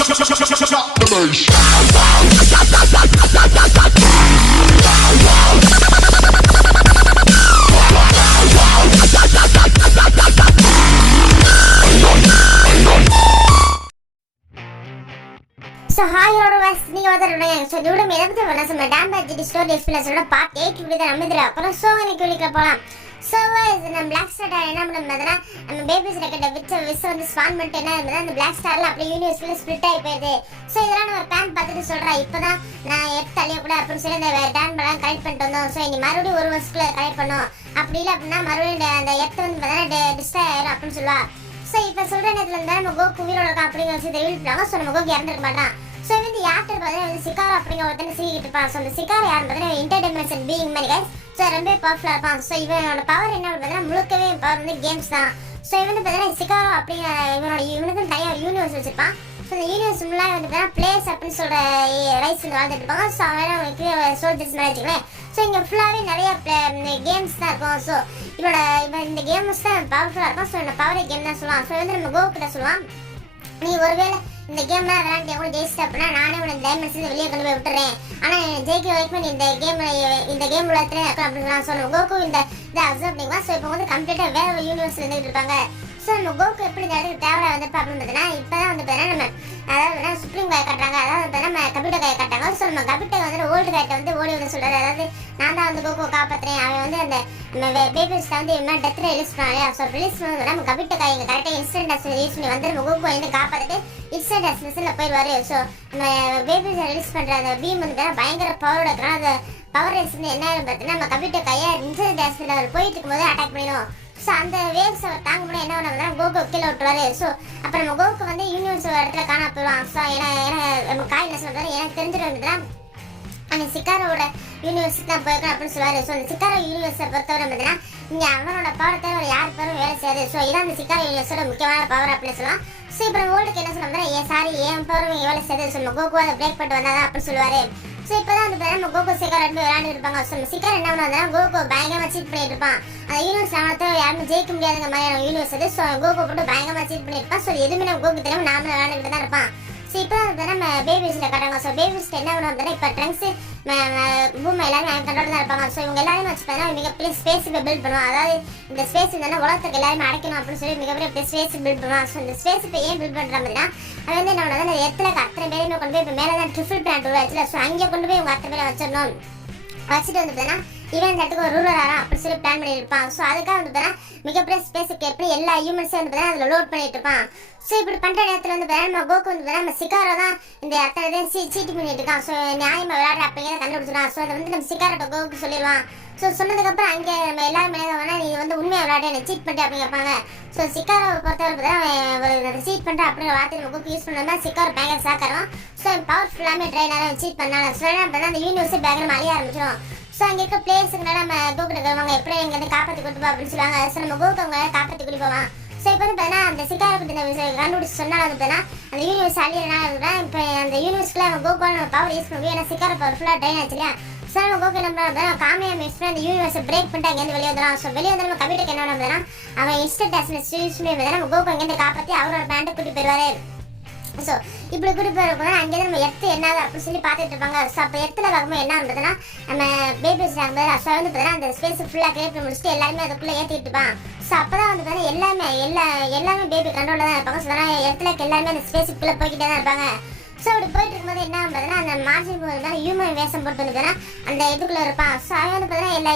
So hi everyone, நீங்க வந்து so இதோட மேலத்து வர நம்ம டாம் பட்ஜெட் ஸ்டோரி எக்ஸ்பிளேஷனோட பார்ட் 8 வீடியோ தான் நம்ம அப்புறம் சோ இன்னைக்கு வீடியோக்கு போலாம். சோ நம்ம பிளாக் ஸ்டார் என்ன பண்ணோம்னா நம்ம பேபிஸ் ரெக்கெட் விஸ் வந்து ஸ்பான் பண்ணிட்டு என்ன ஆகுதுன்னா அந்த பிளாக் ஸ்டார்ல அப்படியே யூனிவர்ஸ்ல ஸ்ப்ளிட் ஆகி போயிடுது. சோ இதெல்லாம் நம்ம பிளான் பார்த்துட்டு சொல்றேன். இப்பதான் நான் எடுத்து அழிய கூட அப்படின்னு சொல்லி அந்த டான் படம் கலெக்ட் பண்ணிட்டு வந்தோம். சோ இனி மறுபடியும் ஒரு வருஷத்துக்குள்ள கலெக்ட் பண்ணோம். அப்படி இல்லை அப்படின்னா மறுபடியும் அந்த எர்த் வந்து பார்த்தா டிஸ்ட்ராய் ஆயிரும் அப்படின்னு சொல்லுவா. சோ இப்போ சொல்ற நேரத்துல இருந்தா நம்ம கோகு உயிரோட இருக்கா அப்படிங்கிற விஷயத்தை வெளியிட்டாங்க. சோ நம்ம கோகு இறந்துருக்க மாட்டான். சோ வந்து யார்கிட்ட பார்த்தா சிகாரா அப்படிங்கிற ஒருத்தனை சீக்கிட்டு இருப்பான். ஸோ அந்த சிகாரா யாருன்னு பார்த்தீங்கன்னா இன்டர்டைன்மெண்ட் பீயிங் மாதிரி கைஸ். ஸோ ரொம்ப பவர்ஃபுல்லாக இருப்பான். ஸோ இவனோட பவர் என்ன பார்த்தீங்கன்னா முழுக்கவே பவர் வந்து கேம்ஸ் தான். ஸோ இவன் வந்து பார்த்தீங்கன்னா சிகாரா அப்படிங்கிற இவனுக்கு தனியாக யூனிவர்ஸ் வச்சிருப்பான். ஸோ அந்த யூனிவர்ஸ் ஃபுல்லாக வந்து பார்த்தீங்கன்னா பிளேஸ் அப்படின்னு சொல்கிற ரைஸ் வந்து வாழ்ந்துட்டு இருப்பாங்க. ஸோ அவனுக்கு சோல்ஜர்ஸ் மாதிரி வச்சுக்கலேன். ஸோ இங்கே ஃபுல்லாகவே நிறைய கேம்ஸ் தான் இருக்கும். ஸோ இவன் இந்த கேம்ஸ் தான் பவர்ஃபுல்லாக இருக்கும். ஸோ இந்த பவரே கேம் தான் சொல்லுவான். ஸோ வந்து நம்ம கோகிட்ட சொல்லுவான், நீ ஒருவேளை இந்த கேம்லாம் விளையாண்டு கூட ஜெயிச்சிட்ட அப்படின்னா நானே உனக்கு டைமண்ட்ஸ் வெளியே கொண்டு போய் விட்டுறேன். ஆனால் ஜெயிக்க வரைக்கும் இந்த கேம் உலகத்துல இருக்கும் அப்படின்னு நான் சொல்லுவேன். கோகு இந்த அப்சர்வ் பண்ணிக்குவா. ஸோ இப்போ வந்து கம்ப்ளீட்டாக வேற ஒரு யூனிவர்ஸ்ல இருந்துட்டு இருப்பாங்க. ஸோ நம்ம கோகு எப்படி இந்த இடத்துக்கு தேவையா வந்திருப்பா அப்படின்னு பார்த்தீங்கன்னா இப்போதான் வந்து பார்த்தீங்கன்னா நம்ம அதாவது சுப்ரீம் காயை காட்டுறாங்க. அதாவது நம்ம கபிட்ட காயை காட்டாங்க. ஸோ நம்ம கபிட்டை வந்து ஓல்டு காய்ட்ட வந்து ஓடி வந்து சொல்றாரு, அதாவது நான் தான் வந்து கோகுவை காப்பாற்றுறேன். அவன் வந்து அந்த நம்ம பேபிஸ்ல வந்து என்ன டெத்ல ரிலீஸ் பண்ணாலே. ஸோ ரிலீஸ் பண்ணி நம்ம கபிட்ட காய் இங்கே கரெக்டாக இன்ஸ்டன்ட் டாஸ் ரிலீஸ் பண்ணி வந்து நம்ம கோகுவை வந்து காப்பாற்றிட்டு இன்ஸ்டன்ட் டாஸ் மிஷினில் போயிடுவாரு. ஸோ நம்ம பேபிஸை ரிலீஸ் பண்ணுற அந்த பீம் வந்து பயங்கர பவரோட இருக்கிறோம். அந்த பவர் ரைஸ் வந்து என்ன பார்த்தீங்கன்னா நம்ம கபிட்ட கையை இன்ஸ்டன்ட் டாஸ்ல அவர் போயிட்டு இருக்கும்போது அட்டாக் பண்ணிடும். ஸோ அந்த வேவ்ஸ் அவர் தாங்க முடியும் என்ன பண்ணா கோகு கீழே விட்டுருவாரு. ஸோ அப்புறம் நம்ம கோகு வந்து யூனிவர்ஸ் ஒரு இடத்துல காண போயிடுவான். ஸோ ஏன்னா நம்ம காய் என்ன சொல்றாரு, எனக்கு தெரிஞ்சுட்டு வந்துட்டுனா அந்த சிக்காரோட யூனிவர்ஸுக்கு தான் போயிருக்கோம் அப்படின்னு சொல்லுவாரு. ஸோ அந்த சிக்காரோ யூனிவர்ஸை பொறுத்தவரை பார்த்தீங்கன்னா இங்கே அவனோட பவர் தவிர யார் பேரும் வேலை செய்யாது. ஸோ இதான் அந்த சிக்காரோ யூனிவர்ஸோட முக்கியமான பவர் அப்படின்னு சொல்லலாம். ஸோ இப்போ ஓல்டுக்கு என்ன சொல்லுவாங்க, என் பவரும் வேலை செய்யாது. ஸோ நம்ம கோகு அதை பிரேக் பண்ணிட்டு வந்தாதான் அப்படின்னு சொல்லுவாரு. ஸோ இப்போ தான் வந்து நம்ம கோகு சிக்கார் ரெண்டு விளையாண்டு இருப்பாங்க. ஸோ நம்ம சிக்கார் என்ன பண்ணுவாங்கன்னா கோகு பயங்கரமாக சீட் பண்ணிட்டு இருப்பான். அந்த யூனிவர்ஸ் அவனத்தை யாருமே ஜெயிக்க முடியாதுங்க மாதிரியான யூனிவர்ஸ் அது. ஸோ கோகு போட்டு பயங்கரமாக சீட் பண்ணியிருப்பான். ஸோ எதுவுமே நம்ம கோகு தெரியும் நாமளும் விளையாண்டுக்கிட்டு தான் இருப்பான். ஸோ இப்போ வந்து நம்ம பேபிஸில் காட்டுறாங்க. ஸோ பேபிஸ்க்கு என்ன பண்ணுவாங்க இப்போ ட்ரங்க்ஸ் பூமை எல்லாருமே கண்ட்ரோல் தான் இருப்பாங்க. ஸோ இவங்க எல்லாருமே வச்சு பார்த்தீங்கன்னா மிகப்பெரிய ஸ்பேஸ் இப்போ பில்ட் பண்ணுவான். அதாவது இந்த ஸ்பேஸ் இருந்தாலும் உலகத்துக்கு எல்லாருமே அடைக்கணும் அப்படின்னு சொல்லி மிகப்பெரிய ஸ்பேஸ் பில்ட் பண்ணுவான். ஸோ இந்த ஸ்பேஸ் இப்போ ஏன் பில்ட் பண்ணுற மாதிரினா அது வந்து நம்ம வந்து இடத்துல அத்தனை பேருமே கொண்டு போய் இப்போ மேலே தான் ட்ரிபிள் பிளான்ட் உருவாச்சுல. ஸோ அங்கே கொண்டு போய் இவங்க அத்தனை பேரை வச்சிடணும். வச்சுட்டு வந்து பார்த்தீங்கன்னா இவன் இந்த இடத்துக்கு ஒரு ரூலர் ஆகிறான் அப்படின்னு சொல்லி பிளான் பண்ணிட்டு இருப்பான். ஸோ அதுக்காக வந்து பார்த்தீங்கன்னா மிகப்பெரிய ஸ்பேஸுக்கு எப்படி எல்லா ஹியூமன்ஸையும் வந்து பார்த்தீங்கன்னா அதில் லோட் பண்ணிட்டு இருப்பான். ஸோ இப்படி பண்ணுற நேரத்தில் வந்து பார்த்தீங்கன்னா நம்ம கோகு வந்து பார்த்தீங்கன்னா நம்ம சிக்காரோ தான் இந்த அத்தனை பேர் சீட்டி பண்ணிட்டு இருக்கான். ஸோ நியாயமாக விளையாடுற அப்படிங்கிறத கண்டுபிடிச்சிடான். ஸோ அதை வந்து நம்ம சிக்காரோட கோகுக்கு சொல்லிடுவான். ஸோ சொன்னதுக்கப்புறம் அங்கே நம்ம எல்லாருமே வேணா நீ வந்து உண்மையாக விளையாட எனக்கு சீட் பண்ணிட்டு அப்படின்னு கேட்பாங்க. ஸோ சிக்காரை பொறுத்தவரை பார்த்தா சீட் பண்ணுற அப்படிங்கிற வார்த்தை நம்ம கோகு யூஸ் பண்ணோம்னா சிக்கார் பயங்கர சாக்காரம். ஸோ பவர்ஃபுல்லாமே ட்ரைனாக சீட் பண்ணாலும் ஸோ என்ன பண்ணால் அந்த யூனிவர்ஸை பயங்கரமாக அழிய ஆரம்பிச்சிடும். ஸோ அங்கே இருக்க பிளேயர்ஸுக்குனால நம்ம கோகுட்டு வருவாங்க, எப்படி எங்கே வந்து காப்பாற்றி கொண்டு போ அப்படின்னு சொல்லுவாங்க. ஸோ நம்ம கோகு அவங்க காப்பாற்றி கொண்டு போவான். ஸோ இப்போ வந்து பார்த்தீங்கன்னா அந்த சிக்காரை பற்றி கண்டுபிடிச்சி சொன்னால் வந்து பார்த்தீங்கன்னா அந்த யூனிவர்ஸ் அழியறதுனா இப்போ அந்த யூனிவர்ஸ்க்குள்ள நம்ம கோகுவால் நம்ம பவர் யூஸ் பண்ணுவோம். ஏன்னா சிக்காரை பவர் ஃபுல்லாக ட்ரைன் ஆச்சு இல்லையா. ஸோ நம்ம கோகு என்ன பண்ணுறோம் காமையாக மிஸ் பண்ணி அந்த யூனிவர்ஸை பிரேக் பண்ணிட்டு அங்கேருந்து வெளியே வந்துடும். ஸோ வெளியே வந்து நம்ம கவிட்டுக்கு என்ன பண்ணுறோம்னா அவன் இன்ஸ்டன்ட் டாஸ்மெஸ் யூஸ் பண்ணி நம்ம கோகு அங்கேருந்து காப்பாற்றி அவரோட பேண்டை கூட்டி போயிடுவாரு. ஸோ இப்படி கூட்டி போயிருக்கோம் அங்கேருந்து நம்ம எர்த்து என்னது அப்படின்னு சொல்லி பார்த்துட்டு இருப்பாங்க. ஸோ அப்போ எர்த்தில் பார்க்கும்போது என்ன இருந்ததுன்னா நம்ம பேபிஸ் வந்து ஸோ வந்து பார்த்தீங்கன்னா அந்த ஸ்பேஸ் ஃபுல்லாக கிரியேட் பண்ணி முடிச்சுட்டு எல்லாருமே அதுக்குள்ளே ஏற்றிட்டு இருப்பான். ஸோ அப்போ தான் வந்து பார்த்தீங்கன்னா எல்லாமே பேபி கண்ட்ரோலில் தான் இருப்பாங்க. ஸோ அதனால் இடத்துல எல்லாருமே அந்த ஸ்பேஸுக்குள்ளே போய்கிட்டே தான் இருப்பாங்க. ஸோ அப்படி போயிட்டு இருக்கும்போது என்ன பார்த்தீங்கன்னா அந்த மார்ஜின் போது ஹியூமன் வேஷம் போட்டு வந்துன்னா அந்த இதுக்குள்ளே இருப்பான். ஸோ அவன் வந்து பார்த்தீங்கன்னா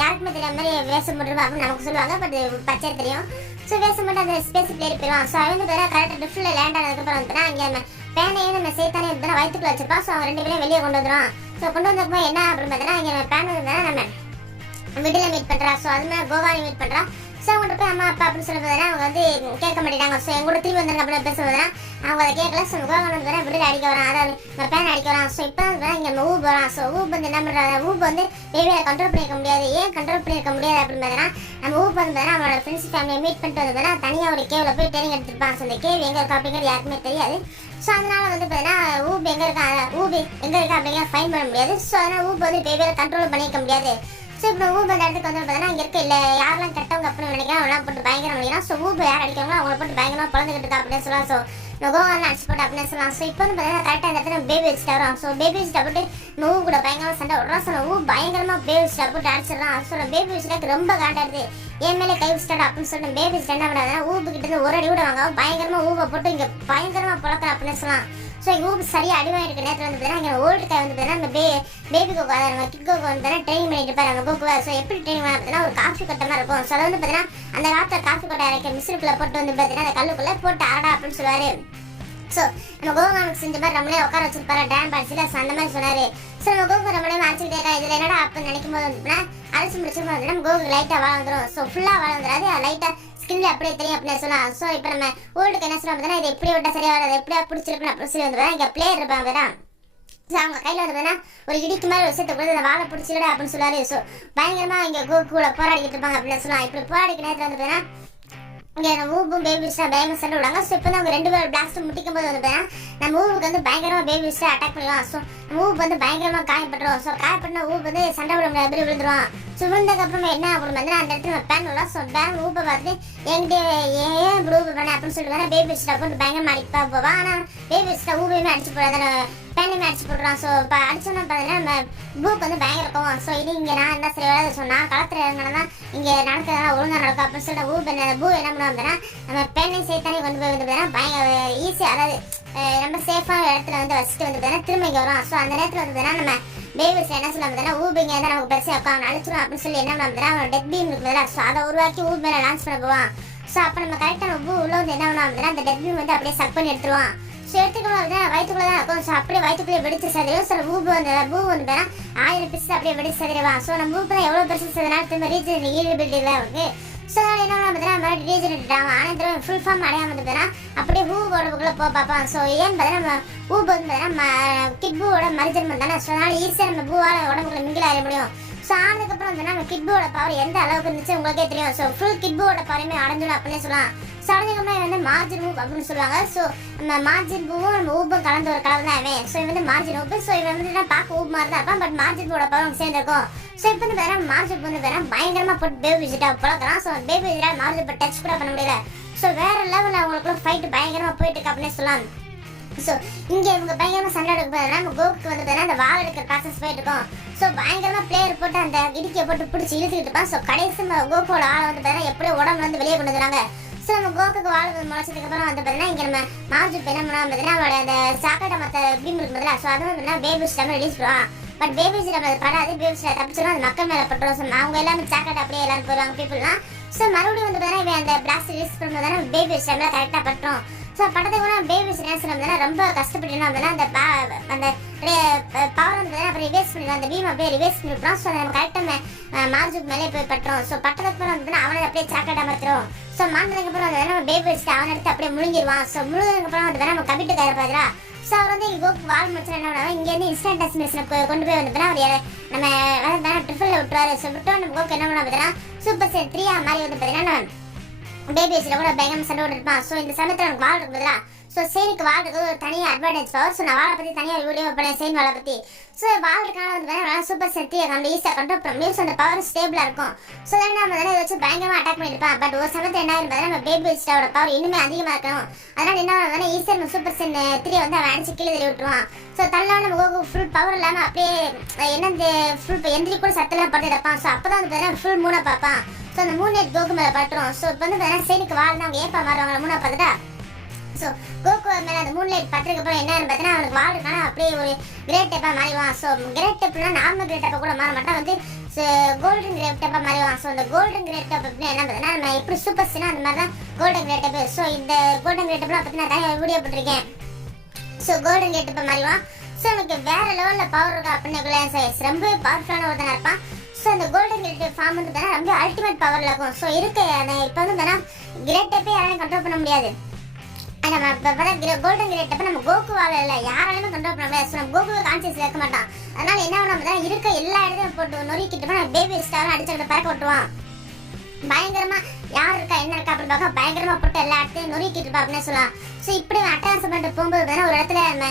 யாருக்குமே தெரியாத மாதிரி வேஷம் போட்டுருப்பான் அப்படின்னு நமக்கு சொல்லுவாங்க. பட் பச்சை தெரியும். ஸோ வேஷம் மட்டும் அந்த ஸ்பேஸுக்கு ஏறி போயிடுவான். ஸோ அவன் வந்து கரெக்டாக டிஃப்டில் லேண்ட் ஆனதுக்கப்புறம் வந்து அங்கே நம்ம பேனையும் நம்ம சேர்த்தானே வந்து வயிற்றுக்குள்ள வச்சிருப்பான். ஸோ அவன் ரெண்டு பேரும் வெளியே கொண்டு வந்துடும். ஸோ கொண்டு வந்தப்போ என்ன அப்படின்னு பார்த்தீங்கன்னா இங்கே நம்ம பேன் வந்து நம்ம விடில் மீட் பண்ணுறா. ஸோ அது மாதிரி கோவானி மீட் பண்ணுறா. ஸோ அவங்கள்ட்ட போய் அம்மா அப்பா அப்படின்னு சொல்லி பார்த்தீங்கன்னா அவங்க வந்து கேட்க மாட்டேங்கிறாங்க. ஸோ எங்கூட திரும்பி வந்தாங்க அப்படின்னு பேசும்போதுனா அவங்க அதை கேட்கல. ஸோ கோவான் வந்து விடில் அடிக்க வரான், அதாவது நம்ம பேன் அடிக்க வரான். ஸோ இப்போ வந்து இங்கே நம்ம ஊப் வரான். ஸோ ஊப் வந்து என்ன பண்ணுறாங்க, ஊப் வந்து பேபியை கண்ட்ரோல் பண்ணியிருக்க முடியாது. ஏன் கண்ட்ரோல் பண்ணியிருக்க முடியாது அப்படின்னு பார்த்தீங்கன்னா நம்ம ஊப் வந்து அவனோட ஃப்ரெண்ட்ஸ் ஃபேமிலியை மீட் பண்ணிட்டு வந்ததுன்னா தனியாக ஒரு கேவில் போய் ட்ரெயினிங் எடுத்துருப்பான். ஸோ அந்த கேவ் எங்கே இருக்கா அப்படிங்கிறது யாருக்குமே தெரியாது. ஸோ அதனால வந்து பார்த்தீங்கன்னா ஊப் எங்கே இருக்கா அப்படிங்கிற ஃபைன் பண்ண முடியாது. ஸோ அதனால் ஊப் வந்து பேபியை கண்ட்ரோல் பண்ணியிருக்க முடியாது. ஸோ இப்போ ஊப் அந்த இடத்துக்கு வந்து பார்த்தீங்கன்னா இங்கே இருக்க இல்லை யாரெல்லாம் கெட்டவங்க அப்படின்னு நினைக்கிறோம் அவங்களாம் போட்டு பயங்கரம் பண்ணிக்கிறான். ஸோ ஊப் யார் அடிக்கிறாங்களோ அவங்கள போட்டு பயங்கரமாக பிறந்துக்கிட்டு இருக்கா அப்படின்னு சொல்லலாம். ஸோ நம்ம கோகாலாம் அடிச்சு போட்டு அப்படின்னு சொல்லலாம். ஸோ இப்போ வந்து பார்த்தீங்கன்னா கரெக்டாக இந்த இடத்துல பேபி வச்சுட்டு வரோம். ஸோ பேபி வச்சுட்டு போட்டு நம்ம ஊ கூட பயங்கரமாக சண்டை விடுறோம். ஸோ ஊ பயங்கரமாக பேபி வச்சுட்டு போட்டு அடிச்சிடலாம். ஸோ பேபி வச்சுட்டு ரொம்ப காண்டாடுது, என் மேலே கை வச்சுட்டா அப்படின்னு சொல்லிட்டு பேபி வச்சுட்டு என்ன பண்ணாதுன்னா ஊப்பு கிட்ட இருந்து ஒரு அடி கூட வாங்க பயங்கரமாக ஊவை போட்டு இங்கே பயங்கரமாக புழக்கிறேன் அப்படின்னு சொல்லலாம். ஸோ எங்கள் ஊருக்கு சரியாக அடிவாக இருக்கிற நேரத்தில் வந்து பார்த்தீங்கன்னா இங்கே ஓல்டு கை வந்து பார்த்தீங்கன்னா நம்ம பேபி கோகோ அதை நம்ம கிட் கோகோ வந்து பார்த்தீங்கன்னா ட்ரெயின் பண்ணிட்டு இருப்பாரு நம்ம கோகுவை. ஸோ எப்படி ட்ரெயின் பண்ண பார்த்தீங்கன்னா ஒரு காஃபி கொட்டை மாதிரி இருக்கும். ஸோ அதை வந்து பார்த்தீங்கன்னா அந்த காலத்தில் காஃபி கொட்டை அரைக்க மிஷினுக்குள்ளே போட்டு வந்து பார்த்தீங்கன்னா அந்த கல்லுக்குள்ளே போட்டு அரடா அப்படின்னு சொல்லுவார். ஸோ நம்ம கோகானுக்கு செஞ்ச மாதிரி நம்மளே உட்கார வச்சிருப்பாரு டான் பாடிச்சில. ஸோ அந்த மாதிரி சொன்னார். ஸோ நம்ம கோகு நம்மளே அரைச்சிக்கிட்டே இருக்கா இதில் என்னடா அப்படின்னு நினைக்கும் போது வந்துன்னா அரைச்சி முடிச்சும் போது நம்ம கோகு லைட்டாக வளர்ந்துடும். ஸோ ஃபுல்லாக வளர்ந்துடாது, லைட்டாக ஸ்கின்ல அப்படியே தெரியும் அப்படின்னு சொல்லலாம். ஸோ இப்போ நம்ம ஓல்டுக்கு என்ன சொல்லுவோம் இது எப்படி விட்டா சரியா வராது, எப்படியா பிடிச்சிருக்கணும் அப்படின்னு சொல்லி வந்து இங்கே பிளேயர் இருப்பாங்க தான். ஸோ அவங்க கையில் வந்து ஒரு இடிக்கு மாதிரி விஷயத்தை கூட அந்த வாழை பிடிச்சிடா அப்படின்னு சொல்லாரு. ஸோ பயங்கரமாக இங்கே கோகு கூட போராடிக்கிட்டு இருப்பாங்க அப்படின்னு சொல்லலாம். இப்படி போராடிக்க நேரத்தில் வந்து பார்த்தீங்கன்னா இங்கே நம்ம ஊப்பும் பேபி விஸ்டா பயங்கர சண்டை விடுவாங்க. ஸோ இப்போ அவங்க 2 பேரும் பிளாஸ்ட் முட்டிக்கும் போது வந்து நம்ம ஊவுக்கு வந்து பயங்கரமாக பேபி விஸ்டா அட்டாக் பண்ணுவான். ஸோ நம்ம ஊப்பு வந்து பயங்கரமாக காயப்பட்டுரும். ஸோ காயப்பட்ட ஊப்பு வந்து சண்டை விட முடியாது, எப்படி விழுந்துருவான். ஸோ விழுந்ததுக்கப்புறமா என்ன அப்படின்னு வந்து அந்த இடத்துல பேன் விடலாம். ஸோ பேன் ஊப்பை பார்த்துட்டு என்கிட்ட ஏன் இப்படி ஊப்பு பண்ணேன் அப்படின்னு சொல்லிட்டு பேபி விஸ்டா போட்டு பயங்கரமாக அடிப்பா போவான். ஆனால் பேபி விஸ்டா ஊப்பையுமே அடிச்சு போடாத பேனையுமே அடிச்சு போடுறான். ஸோ இப்போ அடிச்சோன்னா பார்த்தீங்கன்னா நம்ம பூக்கு வந்து பயங்கர கோவம். ஸோ இது இங்கே நான் என்ன சரி வராது, ஸோ நான் களத்தில் இறங்கினா இங்கே நடக்கிறதா ஒழுங்காக நடக்கும் அப்படின்னு சொல்லிட்டு பூ என்ன பண்ணுவோம் நம்ம பேனை சேர்த்தானே கொண்டு போய் வந்து பயங்கர ஈஸியாக, அதாவது நம்ம சேஃபான இடத்துல வந்து வச்சுட்டு வந்து திரும்ப இங்கே வரும். ஸோ அந்த நேரத்தில் வந்து நம்ம பேபிஸ் என்ன சொல்ல ஊபிங்க தான் நமக்கு பெருசாக இருக்கும் அழிச்சிடும் அப்படின்னு சொல்லி என்ன பண்ணா அவன் டெத் பீம் இருக்குதுல்ல. ஸோ அதை உருவாக்கி ஊபி மேலே லான்ச் பண்ண போவான். ஸோ அப்போ நம்ம கரெக்டாக நம்ம பூ உள்ள வந்து என்ன பண்ணுவோம் அந்த டெத் பீம் வந்து அப்படியே சக் பண்ணி எடுத்துருவான். ஸோ எடுத்துக்கணும் வயிற்றுக்குள்ளே தான் இருக்கும். ஸோ அப்படியே வயிற்றுக்குள்ளே வெடிச்சு சதிரும். ஸோ பூ வந்து 1000 பீஸ் அப்படியே வெடிச்சு சதிடுவான். ஸோ நம்ம பூப்பு தான் எவ்வளோ பெருசு சதினால திரும்ப ரீஜன் ஈடுபிலிட்டி தான் இருக்கு. ஸோ அதனால் என்ன பார்த்தீங்கன்னா ரீஜனரேட் ஆகும். ஆனால் இந்த ஃபுல் ஃபார்ம் அடையாமல் பார்த்தீங்கன்னா அப்படியே பூ உடம்புக்குள்ளே பார்ப்பான். ஸோ ஏன்னு பார்த்தீங்கன்னா நம்ம பூ வந்து பார்த்தீங்கன்னா கிட் பூவோட மறுஜன்மம் தானே. ஸோ அதனால் ஈஸியாக நம்ம பூவால் உடம்புக்குள்ள மிங்கில் ஆயிட முடியும். ஸோ ஆனதுக்கப்புறம் வந்து நம்ம கிட் பூவோட பவர் எந்த அளவுக்கு இருந்துச்சு உங்களுக்கே தெரியும். ஸோ ஃபுல் கிட் பூவோட பவரையுமே அடைஞ்சிடும் அப்படின்னு சொல்லலாம். ஸோ அடைஞ்சதுக்கப்புறம் வந்து மார்ஜின் ஊப் அப்படின்னு சொல்லுவாங்க. ஸோ நம்ம மார்ஜின் பூவும் நம்ம ஊப்பும் கலந்து ஒரு கலவு தான் அவன். ஸோ இவன் வந்து மார்ஜின் ஊப்பு. ஸோ இவன் வந்து பார்க்க ஊப் மாதிரி தான் இருப்பான், பட் மார்ஜின் பூவோட பவர் சேர்ந்துருக்கும். ஸோ இப்போ வந்து வேற மார்ஜின் வந்து வேற பயங்கரமாக போட்டு பேபி விசிட்டா பழக்கலாம். ஸோ பேபி விசிட்டா மார்ஜின் இப்போ டச் கூட பண்ண முடியல. ஸோ வேற லெவலில் அவங்களுக்குள்ள ஃபைட்டு பயங்கரமாக போயிட்டு இருக்கு அப்படின்னு சொல்லலாம். ஸோ இங்கே இவங்க பயங்கரமாக சண்டை எடுக்க போதுனா நம்ம கோகுக்கு வந்து அந்த வால் எடுக்கிற ப்ராசஸ் போயிட்டு இருக்கோம். ஸோ பயங்கரமாக பிளேயர் போட்டு அந்த இடுக்கியை போட்டு பிடிச்சி இழுத்துக்கிட்டு இருப்பான். ஸோ கடைசி கோகுவோட ஆளை வந்து பார்த்தீங்கன்னா எப்படியோ உடம்பு வந்து வெளியே கொண்டு வந்துடுறாங்க. ஸோ நம்ம கோகுக்கு வாழ் முளைச்சதுக்கு அப்புறம் வந்து பார்த்தீங்கன்னா இங்கே நம்ம மார்ஜு என்ன பண்ணா பார்த்தீங்கன்னா அவளோட அந்த சாக்கடை மற்ற பீம் இருக்குதுல்ல. ஸோ அது வந்து பேபி ஸ்டம் ரிலீஸ் பண்ணுவான். பட் பேபி ஸ்டம் அது படாது, பேபி ஸ்டம் தப்பிச்சிடும், அது மக்கள் மேலே பட்டுரும். ஸோ அவங்க எல்லாமே சாக்கடை அப்படியே எல்லாரும் போயிடுவாங்க பீப்புள்லாம். ஸோ மறுபடியும் வந்து பார்த்தீங்கன்னா இவன் அந்த பிளாஸ்ட் ரிலீஸ் பண்ணும்போது பேபி ஸ்டம்ல கரெக்டாக பட்டுரும். ஸோ படத்துக்கு கூட பேபி என்ன சொன்னோம்னா ரொம்ப கஷ்டப்பட்டு அப்படின்னா அந்த பவர் வந்து அப்புறம் ரிவேஸ் பண்ணிடுவோம், அந்த பீம் அப்படியே ரிவேஸ் பண்ணிவிட்டோம். ஸோ நம்ம கரெக்டாக மார்ஜுக்கு மேலே போய் பட்டுரும். ஸோ பட்டதுக்கு அப்புறம் வந்து அவனை அப்படியே சாக்கடை அமர்த்துறோம். ஸோ மாந்ததுக்கு அப்புறம் வந்து நம்ம பேபி வச்சுட்டு அவனை எடுத்து அப்படியே முழுங்கிடுவான். ஸோ முழுங்கிறதுக்கு அப்புறம் வந்து நம்ம கபிட்டு கயப்பாதுரா. ஸோ அவர் வந்து இங்கே கோக்கு வால் முடிச்சு என்ன பண்ணுவாங்க இங்கேருந்து இன்ஸ்டன்ட் டெஸ்டினேஷனை கொண்டு போய் வந்து அவர் நம்ம ட்ரிஃபிளில் விட்டுருவாரு. ஸோ விட்டு நம்ம கோக்கு என்ன பண்ண பார்த்தீங்கன்னா சூப்பர் சேன் 3 மாதிரி வந்து பார்த்தீங்கன்னா பேபி வச்சுட்டு கூட பயங்கரமாக சண்டை இருப்பான். ஸோ இந்த சமயத்தில் எனக்கு வால் இருக்குதுல. ஸோ சேனுக்கு வால் இருக்குது ஒரு தனியாக அட்வான்டேஜ் பவர். ஸோ நான் வாழை பற்றி தனியாக வீடியோ பண்ணேன் சேன் வாழை பற்றி. ஸோ வால் இருக்கனால வந்து பார்த்தீங்கன்னா சூப்பர் சேன் 3 நம்ம ஈஸியாக கண்ட்ரோல் பண்ண முடியும். ஸோ அந்த பவர் ஸ்டேபிளாக இருக்கும். ஸோ தான் நம்ம இதை வச்சு பயங்கரமாக அட்டாக் பண்ணியிருப்பான். பட் ஒரு சமயத்தில் என்ன இருந்தால் நம்ம பேபி வச்சுட்டோட பவர் இன்னுமே அதிகமாக இருக்கணும். அதனால் என்ன பண்ணுவாங்கன்னா ஈஸியாக நம்ம சூப்பர் சேன் 3 வந்து அவன் அடிச்சு கீழே தள்ளி விட்டுருவான். ஸோ தள்ளாமல் நம்ம கோகு ஃபுல் பவர் இல்லாமல் அப்படியே என்ன இந்த ஃபுல் எந்திரி கூட சத்தெல்லாம் பட்டு இருப்பான். ஸோ அப்போ தான் வந்து பார்த்தீங்கன்னா ஃபுல் மூணாக பார்ப்பான். ஸோ அந்த 3 கோகு மேலே பட்டுரும். ஸோ இப்போ வந்து பார்த்தீங்கன்னா சேனுக்கு வாழ்ந்து அவங்க ஏப்பா மாறுவாங்க 3 பார்த்துட்டா. ஸோ கோகு மேலே அந்த 3 லைட் பட்டுறதுக்கு அப்புறம் என்னன்னு பார்த்தீங்கன்னா அவனுக்கு வால் இருக்கானா அப்படியே ஒரு கிரேட் டைப்பாக மாறிடுவான். ஸோ கிரேட் டைப்னா நார்மல் கிரேட் டைப்பை கூட மாற மாட்டான், வந்து கோல்டன் கிரேட் டைப்பாக மாறிடுவான். ஸோ இந்த கோல்டன் கிரேட் டைப் அப்படின்னு என்ன பார்த்தீங்கன்னா நம்ம எப்படி சூப்பர் சீனா அந்த மாதிரி தான் கோல்டன் கிரேட் டைப்பு. ஸோ இந்த கோல்டன் கிரேட் டைப்லாம் பற்றி நான் தனியாக வீடியோ போட்டிருக்கேன். ஸோ கோல்டன் கிரேட் டைப்பை மாறிடுவான். ஸோ எனக்கு வேற லெவலில் பவர் இருக்கா அப்படின்னு ரொம்ப பவர்ஃபுல்லான ஒருத்தனா இருப்பான். ஸோ அந்த கோல்டன் கிரேட் ஃபார்ம் வந்து ரொம்ப அல்டிமேட் பவரில் இருக்கும். ஸோ இருக்கு இப்போ வந்து கிரேட் டைப்பே யாராலையும் கண்ட்ரோல் பண்ண முடியாது. நம்ம கோல்டன் கிரேட் டைப்பை நம்ம கோகுவால இல்லை யாராலையுமே கண்ட்ரோல் பண்ண முடியாது. ஸோ நம்ம கோகுவை கான்சியஸ் இருக்க மாட்டான். அதனால என்ன பண்ண இருக்க எல்லா இடத்தையும் போட்டு நொறுக்கிட்டு நம்ம பேபி ஸ்டாரும் அடிச்சுக்கிட்டு பறக்க விட்டுருவான். பயங்கரமா யார் இருக்கா என்ன இருக்கா அப்படின்னு பார்க்க பயங்கரமா போட்டு எல்லா இடத்தையும் நொறுக்கிட்டு இருப்பா அப்படின்னு சொல்லலாம். ஸோ இப்படி அட்டாசம் பண்ணிட்டு போகும்போது ஒரு இடத்துல நம்ம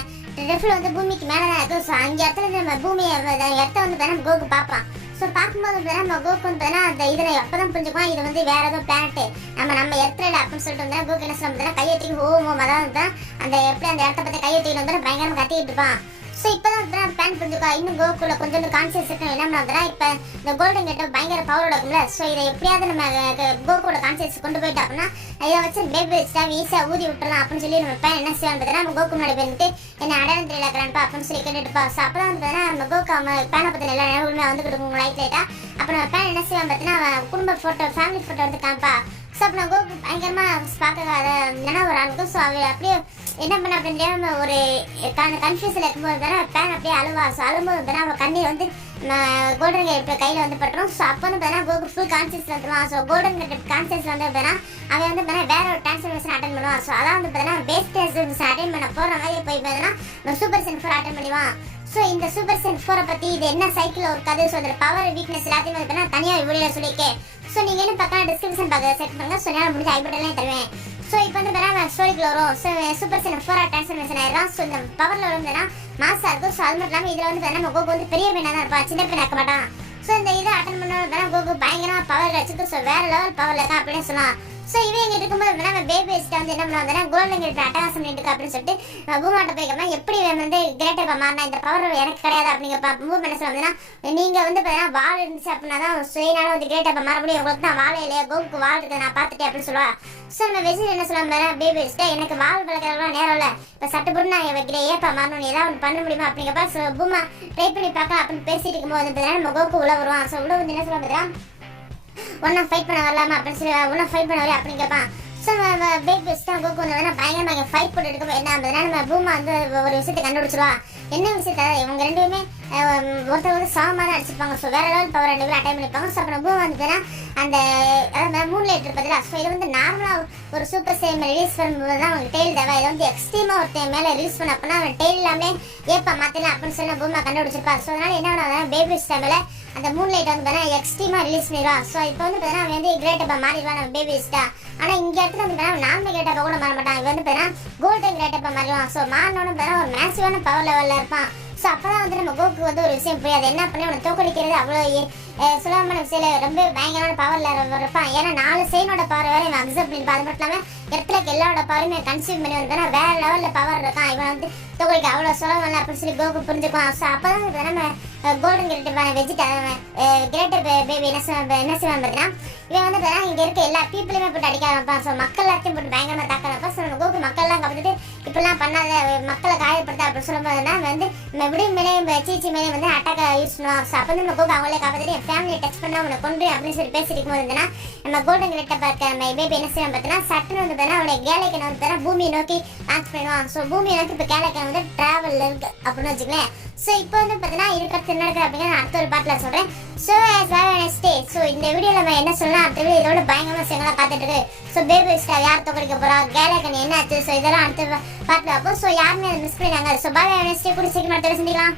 ரெஃபில் வந்து பூமிக்கு மேலே தான் இருக்கும். ஸோ அங்கே இடத்துல நம்ம பூமியை இடத்த வந்து நம்ம கோகு பார்ப்பான். ஸோ பார்க்கும்போது பார்த்தீங்கன்னா நம்ம கோக்கு வந்து பார்த்தீங்கன்னா அந்த இதில் அப்போ தான் புரிஞ்சுக்குவோம் இது வந்து வேற ஏதோ பிளானட் நம்ம எர்த்தில் அப்படின்னு சொல்லிட்டு வந்து கோக்கு என்ன சொல்ல பார்த்தீங்கன்னா கையெட்டிக்கு ஓம் அதாவது தான் அந்த எப்படி அந்த இடத்த பற்றி கையெட்டிக்கு வந்து பயங்கரமாக கத்திக்கிட்டு இருப்பான். ஸோ இப்போ தான் பிளான் புரிஞ்சுக்கா இன்னும் கோகுல கொஞ்சம் கான்சியஸ் இருக்கணும் என்ன பண்ணுறதுனா இப்போ இந்த கோல்டன் கேட்ட பயங்கர பவரோட இருக்கும்ல. ஸோ இதை எப்படியாவது நம்ம கோகுல கான்சியஸ் கொண்டு போயிட்டோம் அப்படின்னா இதை வச்சு பேபி வச்சுட்டா ஈஸியாக ஊதி விட்டுலாம் அப்படின்னு சொல்லி நம்ம பேன் என்ன செய்யணும் பார்த்தீங்கன்னா நம்ம கோகு முன்னாடி போயிட்டு என்ன அடையாளம் தெரியல இருக்கிறான்ப்பா அப்படின்னு சொல்லி கேட்டுட்டுப்பா. ஸோ அப்போ தான் வந்து நம்ம கோகு அவன் பேனை பற்றின எல்லா உண்மையாக வந்து கொடுக்கும் லைட் லைட்டாக. அப்புறம் நம்ம பேன் என்ன செய்வான் பார்த்தீங்கன்னா அவன் குடும்ப ஃபோட்டோ ஃபேமிலி ஃபோட்டோ வந்து காமிப்பா. ஸோ அப்போ நான் கோகு பயங்கரமாக பார்க்க அதை நினைவு ஒரு ஆளுக்கும். ஸோ அவள் அப்படியே என்ன பண்ண அப்படின்னா ஒரு கன்ஃபியூஸில் இருக்கும்போது தானே பேன் அப்படியே அழுவா. ஸோ அழும்போது தானே அவள் கண்ணீர் வந்து கோல்டன் கேட் கையில் வந்து பட்டுரும். ஸோ அப்போ வந்து பார்த்தீங்கன்னா கோகு ஃபுல் கான்சியஸ் வந்துடுவான். ஸோ கோல்டன் கேட் கான்சியஸ் வந்து பார்த்தீங்கன்னா அவன் வந்து பார்த்தீங்கன்னா வேற ஒரு டிரான்ஸ்ஃபர்மேஷன் அட்டன் பண்ணுவான். ஸோ அதான் வந்து பார்த்தீங்கன்னா பேஸ் டிரான்ஸ்ஃபர்மேஷன் அட்டன் பண்ண போகிற மாதிரி போய் பார்த்தீங்கன்னா சூப்பர் சென் 4 அட்டன் பண்ணிடுவான். ஸோ இந்த சூப்பர் சென் 4 பற்றி இது என்ன சைக்கிள் ஒரு கதை. ஸோ அதில் பவர் வீக்னஸ் எல்லாத்தையும் வந்து பார்த்தீங்கன்னா தனியாக வீடியோ சொல்லியிருக்கேன். ஸோ நீங்கள் என்ன பார்க்கலாம் டிஸ்கிரிப்ஷன் பார்க்க செட் பண்ணுங்கள். ஸோ நான் முடிஞ்ச ஐபட்டெல்லாம் தருவேன். ஸோ இப்போ வந்து பார்த்தீங்கன்னா ஸ்டோரிக்குள்ள வரும். ஸோ சூப்பர் சென் 4 டிரான்ஸ்ஃபர்மேஷன் ஆயிடும். ஸோ இந்த பவரில் வந்து மாசாக இருக்கும். ஸோ அது மட்டும் இல்லாமல் இதில் வந்து பார்த்தீங்கன்னா கோகு வந்து பெரிய பெண்ணாக தான் இருப்பான், சின்ன பெண்ணாக்க மாட்டான். ஸோ இந்த இதை அட்டன் பண்ண கோகு பயங்கரமாக பவர் வச்சுட்டு ஸோ வேற லெவல் பவரில் இருக்கான் அப்படின்னு சொல்லலாம். ஸோ இவன் எங்க இருக்கும்போது நம்ம பேபி வச்சுட்டு வந்து என்ன பண்ணுவாங்க கோல்டன் கேட் அட்டகாசம் பண்ணிட்டு அப்படின்னு சொல்லிட்டு பூமாட்ட போய்க்கலாம் எப்படி வந்து கிரேட்டர் மாறினா இந்த பவர் எனக்கு கிடையாது அப்படிங்கிற பூம் என்ன சொல்லுவாங்கன்னா நீங்க வந்து பார்த்தீங்கன்னா வால் இருந்துச்சு அப்படின்னா தான் சுயனால வந்து கிரேட்டர் மாற முடியும். உங்களுக்கு தான் வாழை இல்லையா கோகுக்கு வால் இருக்குது நான் பார்த்துட்டேன் அப்படின்னு சொல்லுவா. ஸோ நம்ம வெஜில் என்ன சொல்லுவாங்க பேபி வச்சுட்டு எனக்கு வால் வளர்க்குறதுலாம் நேரம் இல்லை இப்போ சட்டப்பொருள் நான் வைக்கிறேன் ஏப்பா மாறணும் ஏதாவது ஒன்று பண்ண முடியுமா அப்படிங்கப்பா. ஸோ பூமா ட்ரை பண்ணி பார்க்கலாம் அப்படின்னு பேசிட்டு இருக்கும்போது வந்து பார்த்தீங்கன்னா நம்ம கோகு உள்ள வருவான். ஸோ உள்ள வந்து என்ன சொல்லுவாங்க ஒன்னா ஃபைட் பண்ண வரலாமா அப்படின்னு சொல்லி ஒன்னா ஃபைட் பண்ண வரல அப்படின்னு கேட்பான். ஸோ பேபி வச்சுட்டு கோகு வந்து பயங்கரமாக ஃபைட் போட்டு எடுக்க என்ன அப்படின்னா நம்ம பூமா வந்து ஒரு விஷயத்தை கண்டுபிடிச்சிருவா. என்ன விஷயத்த இவங்க ரெண்டு பேருமே ஒருத்தர் வந்து சமமாக தான் அடிச்சிருப்பாங்க. ஸோ வேற லெவல் பவர் ரெண்டு பேரும் அட்டைன் பண்ணிப்பாங்க. ஸோ அப்புறம் பூமா வந்துன்னா அந்த அதாவது மூணு லைட் இருப்பதில்ல. ஸோ இது வந்து நார்மலாக ஒரு சூப்பர் சேம் ரிலீஸ் பண்ணும்போது தான் அவங்களுக்கு டெய்ல் தேவை. இதை வந்து எக்ஸ்ட்ரீமாக ஒருத்தன் மேலே ரிலீஸ் பண்ண அப்படின்னா அவன் டெய்ல் எல்லாமே ஏப்பா மாற்றலாம் அப்படின்னு சொல்லி பூமா கண்டுபிடிச்சிருப்பா. ஸோ அதனால என்ன பண்ணுவாங்க பேபி டைமில் அந்த மூணு லைட் வந்து பார்த்தீங்கன்னா எக்ஸ்ட்ரீமாக ரிலீஸ் பண்ணிடுவான். ஸோ இப்போ வந்து பார்த்தீங்கன்னா அவன் வந்து கிரேட்டப்பா மாறிடுவான் நம்ம பேபி வச்சுட்டா. ஆனால் இங்கே இடத்துல வந்து பார்த்தீங்கன்னா நார்மல் கிரேட்டப்பா கூட மாற மாட்டான். இவன் வந்து பார்த்தீங்கன்னா கோல்டன் கிரேட்டப்பா மாறிடுவான். ஸோ மாறினோன்னு பார்த்தீங்கன்னா ஒரு மேசிவான பவர் லெவலில் இருப்பான். ஸோ அப்போ தான் வந்து நம்ம கோக்கு வந்து ஒரு விஷயம் புரியாது என்ன பண்ணி அவனை தோக்கடிக்கிறது அவ்வளோ சுலபமான விஷயம் ரொம்ப பயங்கரமான பவரில் இருப்பான். ஏன்னா 4 செயினோட பவர் வேறு இவன் அப்சர்வ் பண்ணிப்பான். அது மட்டும் இல்லாமல் இடத்துலக்கு எல்லாரோட பவருமே கன்சியூம் பண்ணி வந்தோன்னா வேற லெவலில் பவர் இருக்கான். இவன் வந்து தோக்கடிக்க அவ்வளோ சுலபம் இல்லை அப்படின்னு சொல்லி கோக்கு புரிஞ்சுக்குவான். ஸோ அப்போ தான் நம்ம கோல்டன் கிரேட்டப்பான கிரேட்டர் பேபி என்ன செய்வான் பார்த்தீங்கன்னா இவன் வந்து பார்த்தீங்கன்னா இங்கே இருக்க எல்லா பீப்புளையுமே போட்டு அடிக்க ஆரம்பிப்பான். ஸோ மக்கள் எல்லாத்தையும் போட்டு பயங்கரமாக தாக்க ஆரம்பிப்பான். ஸோ நம்ம கோக்கு மக்கள்லாம் கப்பந்துட்டு இப்படிலாம் பண்ணாத மக்களை காயப்படுத்த அப்படின்னு சொல்லும்போதுன்னா வந்து நம்ம விடு மேலேயும் சீச்சி மேலேயும் வந்து அட்டாக் யூஸ் பண்ணுவோம். ஸோ அப்போ வந்து நம்ம கோக்கு அவங்களே காப்பாற்றிட்டு என் ஃபேமிலியை டச் பண்ணால் அவனை கொண்டு அப்படின்னு சொல்லி பேசிட்டு இருக்கும்போது இருந்தேன்னா நம்ம கோல்டன் கிரேட்டப்பா இருக்க நம்ம பேபி என்ன செய்யணும் பார்த்தீங்கன்னா சட்டுன்னு வந்து பார்த்தீங்கன்னா அவனுடைய கேலைக்கனை வந்து பார்த்தீங்கன்னா பூமியை நோக்கி லான்ச் பண்ணுவான். ஸோ பூமியை நோக்கி இப்போ கேலைக்கன் வந்து ட்ராவலில் இருக்கு அப்படின்னு வச்சுக்கலேன். ஸோ இப்போ வந்து பார்த்தீங்கன்னா இருக்கிறது என்ன இருக்குது அப்படிங்கிற நான் அடுத்த ஒரு பாட்டில் சொல்கிறேன். ஸோ நெக்ஸ்ட் டே ஸோ இந்த வீடியோவில் நம்ம என்ன சொல்லலாம் அடுத்த வீடியோ இதோட பயங்கரமாக விஷயங்களாக பார்த்துட்டு இருக்கு. ஸோ பேபி வச்சுட்டா யார் தோக்கடிக்க போகிறா கேலைக்கன் என்ன ஆச்சு ஸோ இதெல்லாம் அடுத்த பாட்டில் வைப்போம். ஸோ யாருமே அதை மிஸ் பண்ணிட்டாங்க. ஸோ பாய் நெக்ஸ்ட் டே கூட சீக்கிரம் அடுத்த சந்திக்கலாம்.